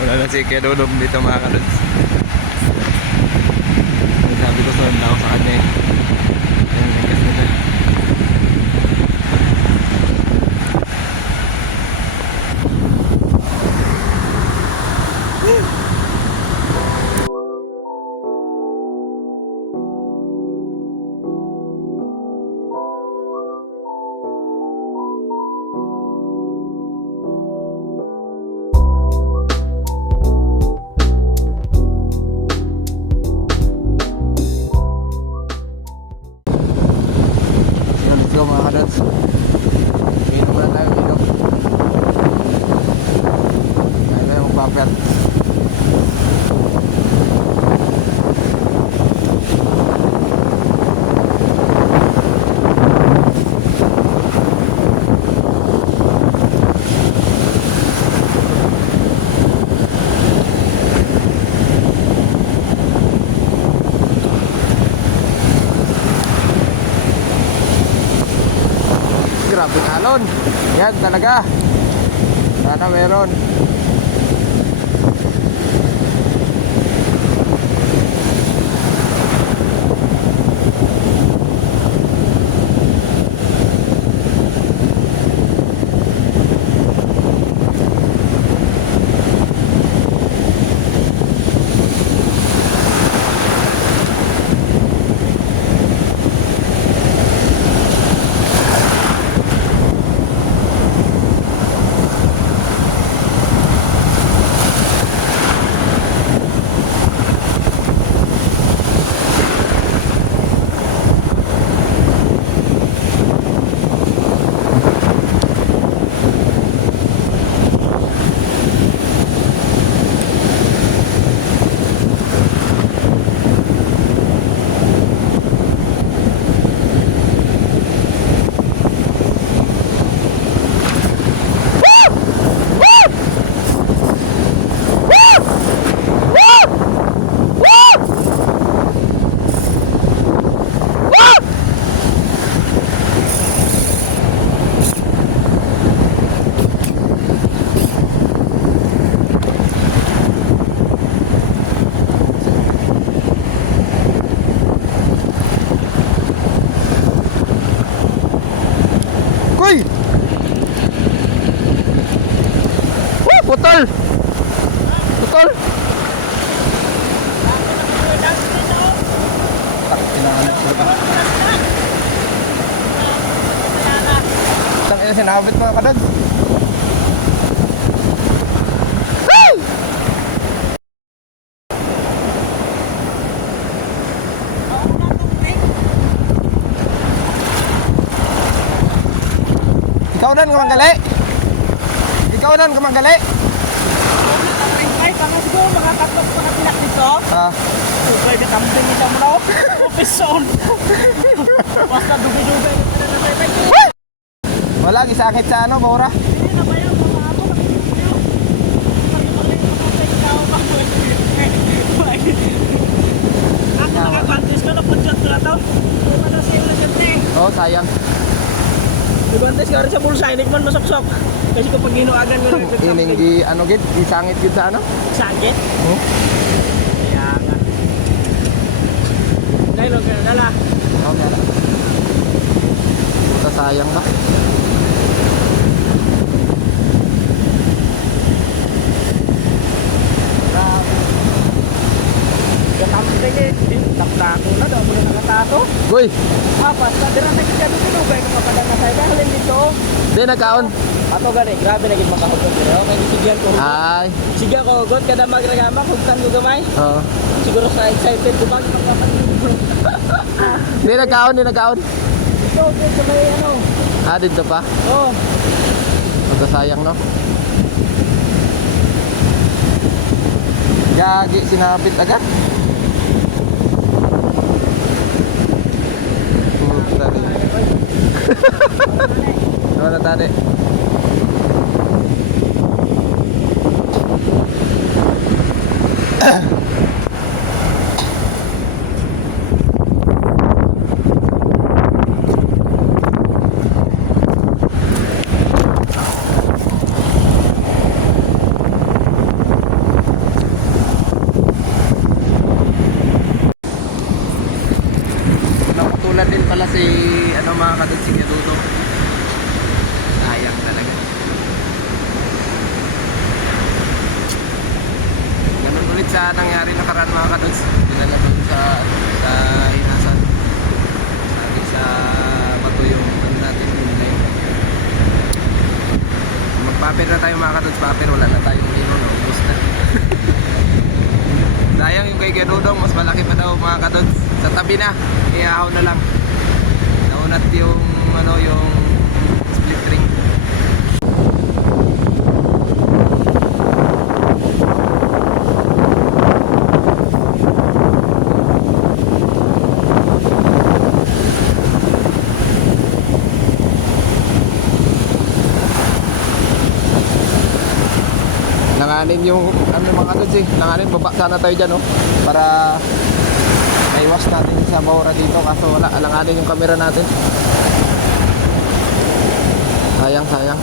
Wala na si Kuya Dudong dito mga kadods. Sabi ko sunod na ako sa kanya eh. Ayun, nagkas na siya. Let's go mga kadods. Inom na tayo, inom. Tayo tayo magpapet. Grabing alon. Yan talaga. Sana meron. Uy! Putol! Putol! Tang ina sinabit mga kadods. Ikaw nan kamanggali. Ikaw nan kamanggali. Ay, paano siguro makakatok pa na pilak dito? Pwede kambing nito mo na. Opison. Basta dugi-dugi. Wala gisakit sa ano, Bora. Hindi na ba yan? Mga ako, ako nakakantis ko na punjot ko na to. Kung ano siya na siyempre. Oh, sayang. Dibantes ka rin sa bulsa, hindi ko man masok-sok. Kasi kapag ginuagan ko lang Ining gi ano gid, isangit gid sa ano? sakit. Kaya nga. Dahil lang ka na dala. Okay. Puta sayang ba? Katamping eh. Taptato na daw mo na nakatato. Uy, Basta dirante ka dito no ba ka mapadana sa dahil dito. di nagkaon. Ato gani, grabe na gid makahugot dito. Okay, sigyan ko. Ay, Sigyan ko hugot kada magragama hugtan mo gamay. oh. Siguro sa excited ko bang magpapalit. Di nagkaon, di nagkaon. Ito sa may ano. Ah, dito pa. Oh, Puta sayang no. Gagi sinapit agad. Puta rin. Ano na tadi? pala si ano mga kadod, si Kadudo. Sayang talaga. Ganun ulit sa nangyari nakaraan mga kadod. Dinala doon sa Hinasan. Sabi sa bato yung ano natin yun. Magpapir na tayo mga kadod. Papir, wala na tayong lino. Naubos na. Sayang yung kay Kadudo. Mas malaki pa daw mga kadod. Sa tabi na. Iyahaw na lang. Naunat yung ano yung split ring. Langanin yung ano mga kadods eh. Langanin, baba sana tayo dyan oh. Para naiwas natin sa Baura dito. Kaso wala, langanin yung camera natin. Sayang, sayang.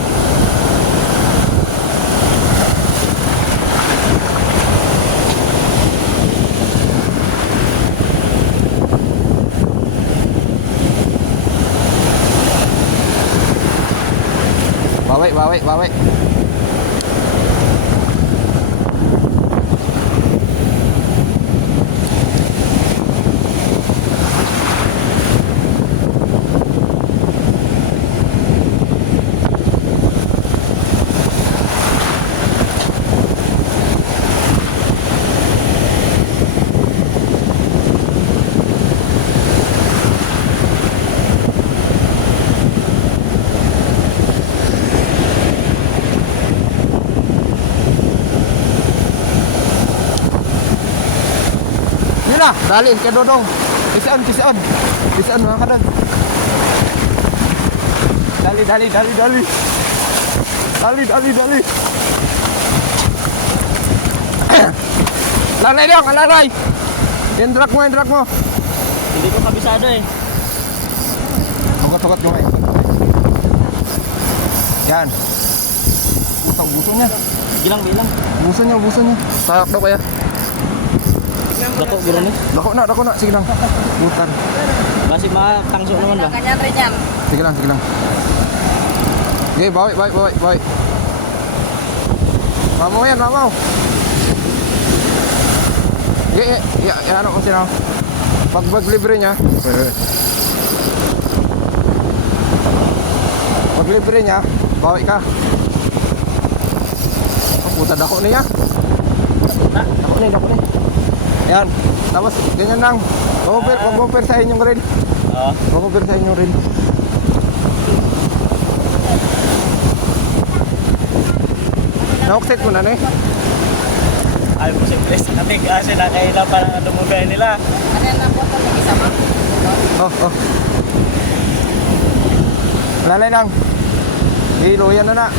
Bawi, bawi, bawi. Na, dalin kay Dodong. Kisaan, kisaan. Kisaan mga kadod. Dali, dali, dali, dali. Dali, dali, dali. Lanay dong, lanay. Indrak mo, indrak mo. Hindi ko kabisado eh. Tugat-tugat yung yan. Utang buso niya. Bilang, bilang. Buso niya, buso niya. Sayap daw kaya. Dako, gano'n eh. Dako na. Sige lang. Bukan. Kasi makatangso naman ba? Ganyan rin yan. Sige lang, sige lang. Okay, bawi, bawi, bawi, bawi. Mamaw yan, mamaw. Okay, ano ko sila. Pag libre niya. Pag libre niya, bawi ka. Oh, puta, dako niya. Dako ni. Ayan, tapos ganyan lang. Mag-offer sa inyong rin. Oo. Mag-offer sa inyong rin. Na-offset mo na eh. Ayaw mo siyempre sa ating kasi nakailan pa ng dumugay nila. Ano yan ang botol ng isa mo? Oh. Lalay lang. Hiluyan na.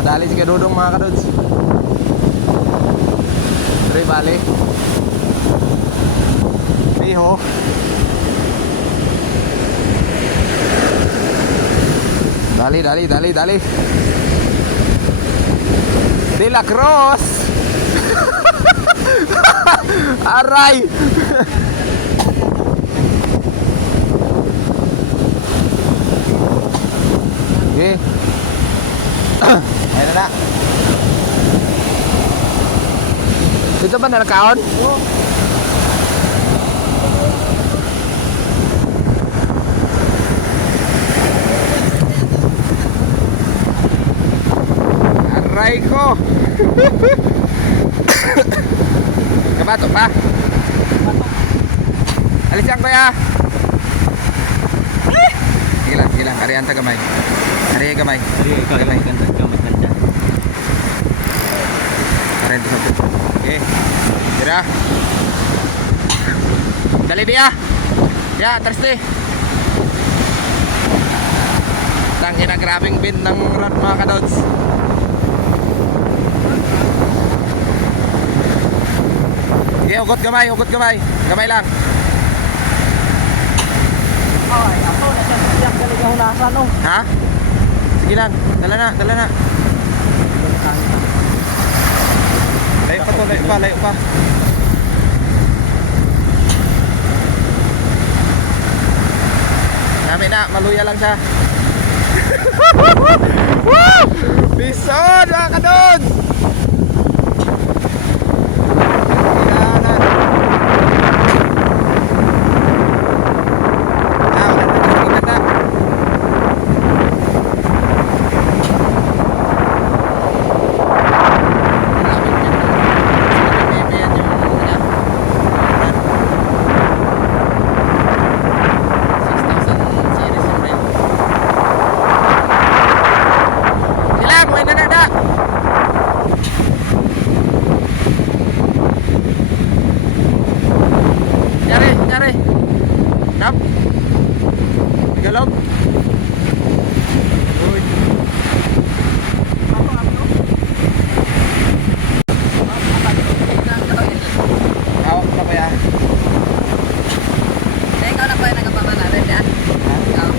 Madali si Kadudong mga kadods. Bale. Iho. Dali. De la Cruz. Aray. Okay. Ayan na. Dito ba na nakaon? Oo. Aray ko. Kabato pa. Alisan ko ya. Sige lang. Arihan ta gamay. Gamay. Ganda. Arihan ta sa. Okay. Tira. Dali dia. Ya, terus deh. Tangina, grabing bin ng rod mga kadods. Okay, ugot gamay. Gamay lang. Ay, ako na siya galing ang hunasan oh. Ha? Sige lang. Dala na. Layo pa. Marami na, maluya lang siya. Woo! Bison, mga kadod! Galog. Uy. Hawak na ba yan? Ikaw na ba yung nagpapa natin yan? Ikaw.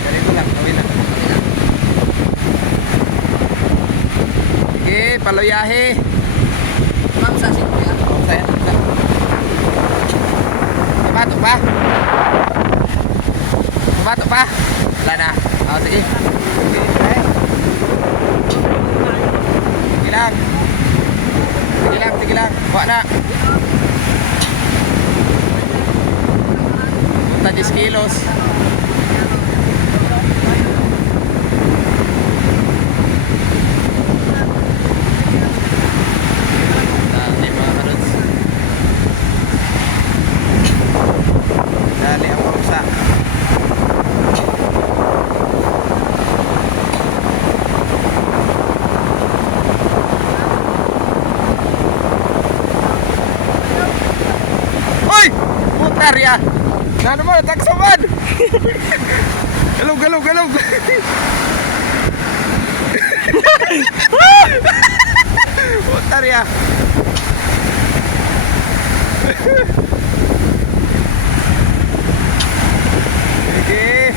Ganito lang, gawin na. Sige, paloyahe. Ma'am, sa sino yan? Saya. Bato pa? Bato pa? Wala na. Sige. Sige lang. Sige lang. Kuha na. Punta 10 kilos. Dali mga karots. Dali ang parusa. Uy! Putar ya! Na naman, taksaman! Galog! Putar ya! Sige!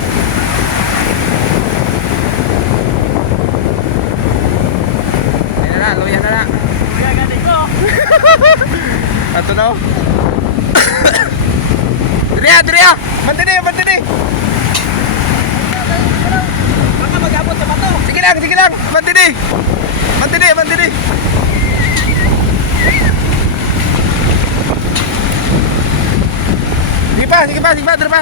Luya na na. Kaya ganit ko. Ato na. Dria! Mantini! Baka mag-abot sa bato. Sige lang! Mantini! Sige pa, tara pa.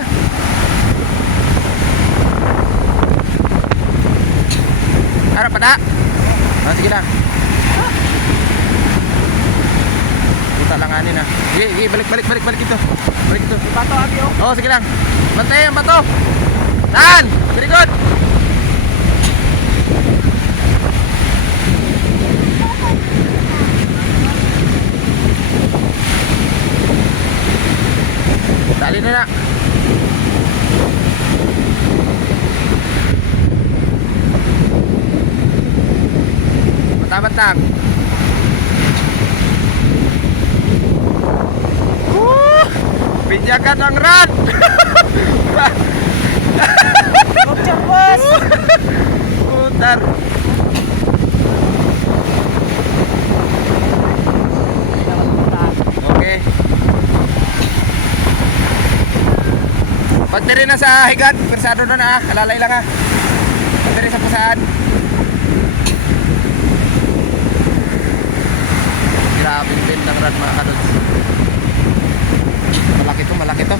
Harap pa na. Sige lang. Puta langanin na. Sige, balik ito. Balik ito. Bato abyo. Oh, sige lang. Bantay ang bato. Saan? Very good. Dali na na. Bantang. Pinjakan ang rat. Bukcang bos. Putar. Okay. Pagdiri na sa higat, persado na alalay lang Pagdiri sa pusaan. Grabe din ng rat mga kadods. Malaki to. Malaki to.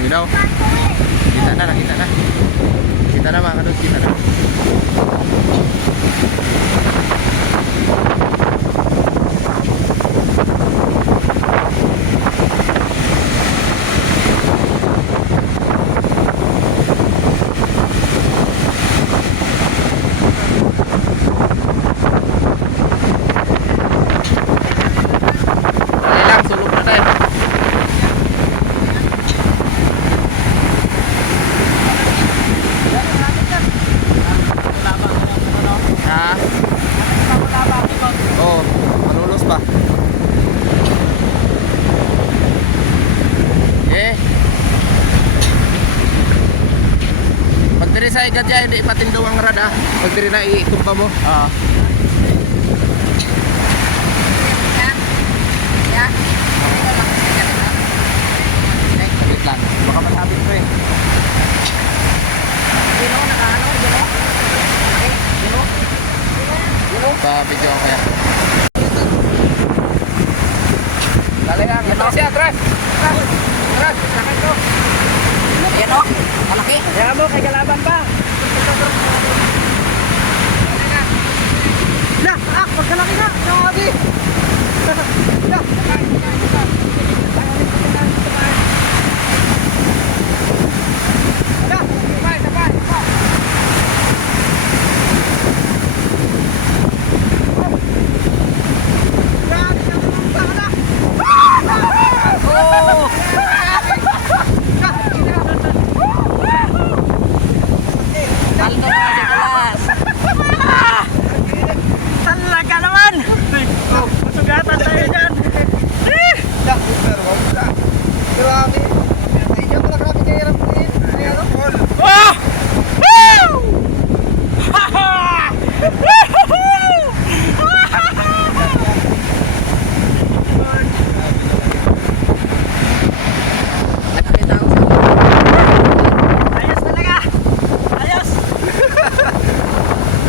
You know? Kita na mga kadods, kita na. Sa igat dyan, hindi ipatindaw ang rad Pag diri na itumpa mo. Aras! Aras! Aras! Sakay to! Ayan o, malaki. Kaya mo, kay kalaban pa. Lah, pagkalaki na. Grabe. Lah, Paldo na si Kulas. talaga naman. Masugatan tayo dyan. Oh! Woo! Nakakita ko sa Ayos talaga. Ayos.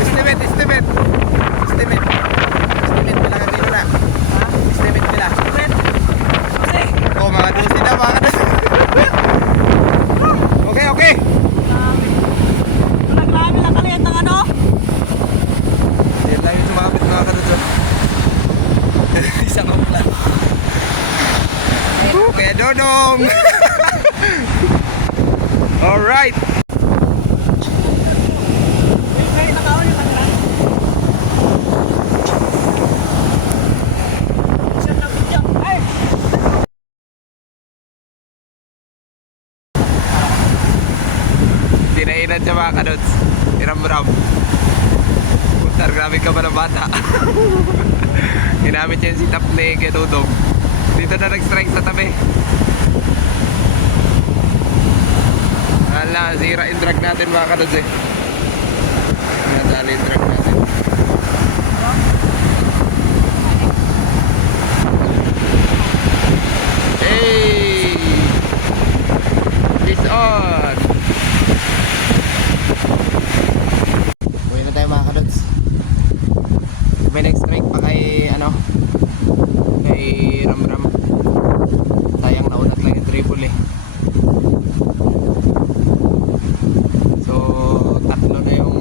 Estimate, estimate. Estimate. Estimate pala kanino na. Estimate pala. Kasi, Oh, mga 12 na, mga Okay, okay. grabe lang kaliit ng ano. Yan lang yung sumabit mga kanudsot. Isang opla. Kaya Dodong! Alright! Ay, nakaon yung kanila. Isang na video. Ay! Dinainan siya mga kanuds. Iram-ram. Putar, grabe ka ba ng bata? Ginamit niya yung sit-up ni kay Dodong. Dito na nag-strike sa tabi. Ala, sira yung drag natin mga kanuds eh. Nadali yung drag natin. Hey! It's on! Uwi na tayo mga kadods. May next strike pa kay kay Ramram. Sayang naunat lang yung triple eh. So tatlo na yung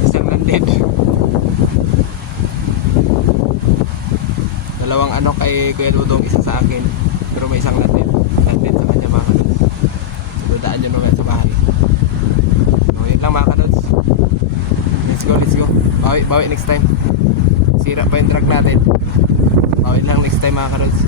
isang landed. Dalawang kay Kuya Dudong, isa sa akin. Pero may isang landed sa kanya mga kadods. So daan nyo naman sa bahay. So yun lang mga kadods. Let's go. Bawi next time. Sira pa yung truck natin. Bawi lang next time mga kadods.